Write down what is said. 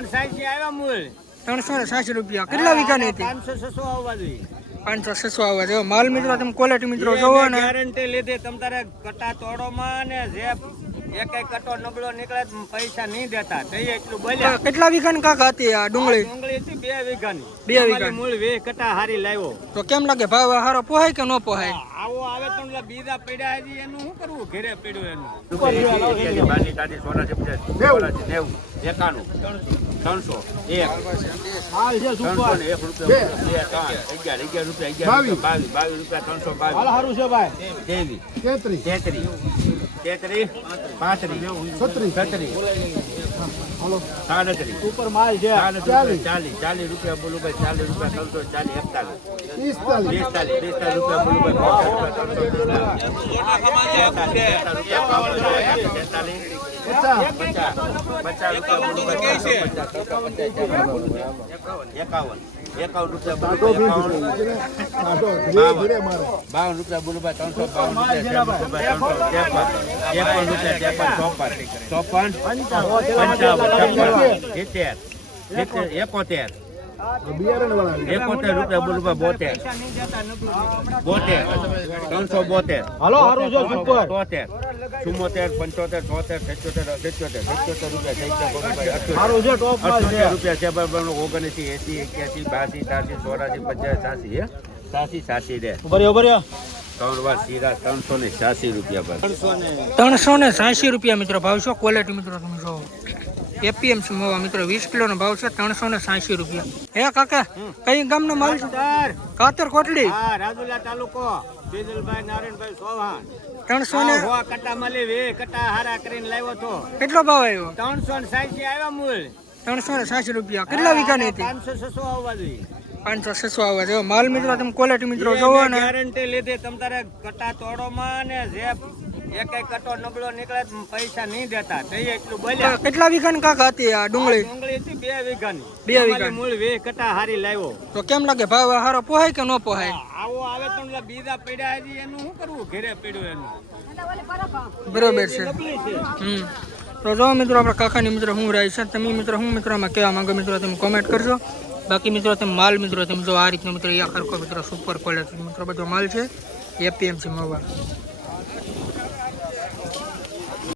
360 આવ્યા મૂળ 360 રૂપિયા કેટલા વીઘાની હતી? 500-600 આવવા જોઈએ. 500-600 આવવા જો માલ મિત્રો તમે ક્વોલિટી મિત્રો જોવો ને ગેરંટી લીધી તમ તારે કટા તોડોમાં ને જે એક કટો નબળો નીકળે તો પૈસા નહીં દેતા તે એટલું બોલ્યા. કેટલા વીઘાની કાકા હતી આ ડુંગળી? ડુંગળી હતી 2 વીઘાની. 2 વીઘાની મૂળ 20 કટા હારી લાવ્યો. તો કેમ લાગે ભાવ હારો પોહાય કે ન પોહાય? આવો આવે તો બીજા પડ્યા હજી એનું શું કરવું? ઘરે પડ્યું એનું ઉપર માલ છે 40 રૂપિયા બોલું ભાઈ 40 રૂપિયા 340 45 રૂપિયા બોલું ભાઈ 380 રૂપિયા મિત્રો ભાવ છે. ક્વોલિટી મિત્રો તમે જોવો એપીએમસી મવા મિત્રો 20 કિલોનો ભાવ છે 380 રૂપિયા. હે કાકા કઈ ગામનો માલ છે? કાતર કોટડી રાજુલા તાલુકો બીજલભાઈ નારાયણભાઈ ચૌહાણ 300 કટા મળી કટા હારા કરીને લાવ્યો તો. કેટલો ભાવ આવ્યો? 360 આવ્યા મૂળ 380 રૂપિયા કેટલા વીઘાની હતી? 500-600 આવવા જોઈએ. 500-600 આવવા જો માલ મિત્રો તમે ક્વોલિટી મિત્રો જોવો ને ગેરંટી લીધી તમ તારે કટા તોડોમાં ને જે એક કટો નબળો નીકળે તો પૈસા નહીં દેતા તે એટલું બોલ્યા. કેટલા વીઘાની કાકા હતી આ ડુંગળી? ડુંગળી હતી 2 વીઘાની. 2 વીઘાની મૂળ 20 કટા હારી લાવ્યો. તો કેમ લાગે ભાવ હારો પોહાય કે ન પોહાય? આવો આવે તો બીજા પડ્યા હજી એનું શું કરવું? ઘરે પડ્યું એનું બરોબર છે. તો જો મિત્રો આપણા કાકાની મિત્રો હું રહી છે તમે મિત્રો હું મિત્રો આમાં કહેવા માંગો મિત્રો તમે કોમેન્ટ કરજો. બાકી મિત્રો તમે માલ મિત્રો તમે જો આ રીતનો મિત્રો યા ખરખો મિત્રો સુપર ક્વોલિટી મિત્રો બધો માલ છે એપીએમસી મવા.